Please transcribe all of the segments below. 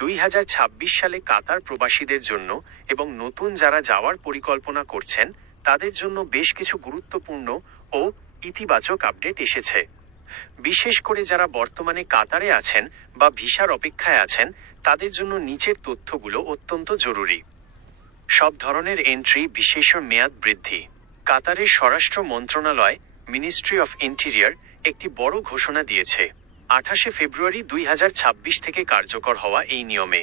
2026 সালে কাতার প্রবাসীদের জন্য এবং নতুন যারা যাওয়ার পরিকল্পনা করছেন তাদের জন্য বেশ কিছু গুরুত্বপূর্ণ ও ইতিবাচক আপডেট এসেছে। বিশেষ করে যারা বর্তমানে কাতারে আছেন বা ভিসার অপেক্ষায় আছেন তাদের জন্য নিচের তথ্যগুলো অত্যন্ত জরুরি। সব ধরনের এন্ট্রি বিশেষ মেয়াদ বৃদ্ধি। কাতারের স্বরাষ্ট্র মন্ত্রণালয় মিনিস্ট্রি অফ ইন্টেরিয়র একটি বড় ঘোষণা দিয়েছে। 28 ফেব্রুয়ারি 2026 থেকে কার্যকর হওয়া এই নিয়মে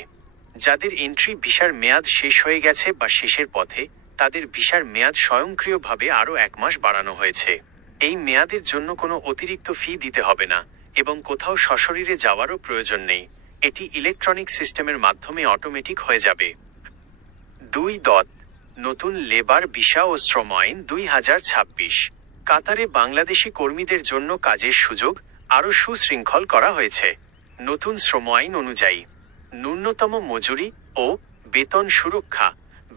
যাদের এন্ট্রি ভিসার মেয়াদ শেষ হয়ে গেছে বা শেষের পথে তাদের ভিসার মেয়াদ স্বয়ংক্রিয়ভাবে আরও 1 মাস বাড়ানো হয়েছে। এই মেয়াদের জন্য কোনো অতিরিক্ত ফি দিতে হবে না এবং কোথাও সশরীরে যাওয়ারও প্রয়োজন নেই। এটি ইলেকট্রনিক সিস্টেমের মাধ্যমে অটোমেটিক হয়ে যাবে। 2. নতুন লেবার ভিসা ও শ্রম আইন 2026। কাতারে বাংলাদেশি কর্মীদের জন্য কাজের সুযোগ আরও সুশৃঙ্খল করা হয়েছে। নতুন শ্রম আইন অনুযায়ী ন্যূনতম মজুরি ও বেতন সুরক্ষা,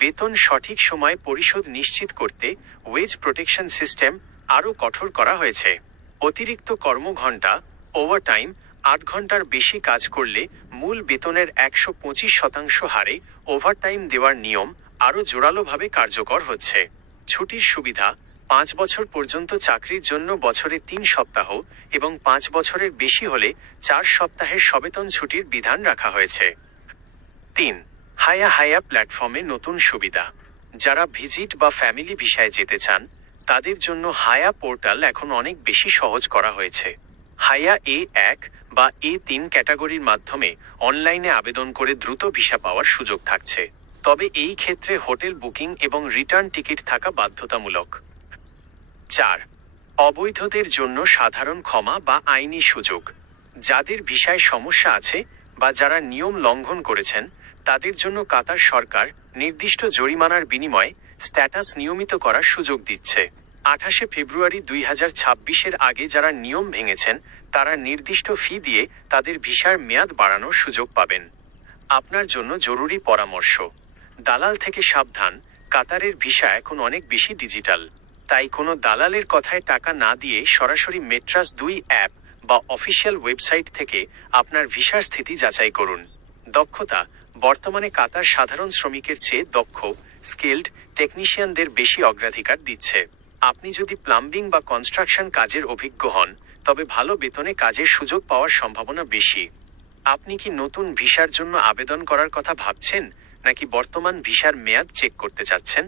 বেতন সঠিক সময়ে পরিশোধ নিশ্চিত করতে ওয়েজ প্রোটেকশন সিস্টেম আরও কঠোর করা হয়েছে। অতিরিক্ত কর্মঘণ্টা, ওভারটাইম, 8 ঘন্টার বেশি কাজ করলে মূল বেতনের 125% হারে ওভারটাইম দেওয়ার নিয়ম আরও জোরালোভাবে কার্যকর হচ্ছে। ছুটির সুবিধা, 5 বছর পর্যন্ত চাকরির জন্য বছরে 3 সপ্তাহ এবং 5 বছরের বেশি হলে 4 সপ্তাহের সবেতন ছুটির বিধান রাখা হয়েছে। 3. হায়া প্ল্যাটফর্মে নতুন সুবিধা। যারা ভিজিট বা ফ্যামিলি ভিসায় যেতে চান তাদের জন্য হায়া পোর্টাল এখন অনেক বেশি সহজ করা হয়েছে। হায়া A1 বা A3 ক্যাটাগরির মাধ্যমে অনলাইনে আবেদন করে দ্রুত ভিসা পাওয়ার সুযোগ থাকছে, তবে এই ক্ষেত্রে হোটেল বুকিং এবং রিটার্ন টিকিট থাকা বাধ্যতামূলক। 4. অবৈধদের জন্য সাধারণ ক্ষমা বা আইনি সুযোগ। যাদের ভিসায় সমস্যা আছে বা যারা নিয়ম লঙ্ঘন করেছেন তাদের জন্য কাতার সরকার নির্দিষ্ট জরিমানার বিনিময়ে স্ট্যাটাস নিয়মিত করার সুযোগ দিচ্ছে। 28 ফেব্রুয়ারি 2026-এর আগে যারা নিয়ম ভেঙেছেন তারা নির্দিষ্ট ফি দিয়ে তাদের ভিসার মেয়াদ বাড়ানোর সুযোগ পাবেন। আপনার জন্য জরুরি পরামর্শ: দালাল থেকে সাবধান। কাতারের ভিসা এখন অনেক বেশি ডিজিটাল, তাই কোনো দালালের কথায় টাকা না দিয়ে সরাসরি মেট্রাস 2 অ্যাপ বা অফিসিয়াল ওয়েবসাইট থেকে আপনার ভিসার স্থিতি যাচাই করুন। দক্ষতা: বর্তমানে কাতার সাধারণ শ্রমিকের চেয়ে দক্ষ, স্কিল্ড টেকনিশিয়ানদের বেশি অগ্রাধিকার দিচ্ছে। আপনি যদি প্লাম্বিং বা কনস্ট্রাকশন কাজের অভিজ্ঞ হন তবে ভালো বেতনে কাজের সুযোগ পাওয়ার সম্ভাবনা বেশি। আপনি কি নতুন ভিসার জন্য আবেদন করার কথা ভাবছেন নাকি বর্তমান ভিসার মেয়াদ চেক করতে চাচ্ছেন?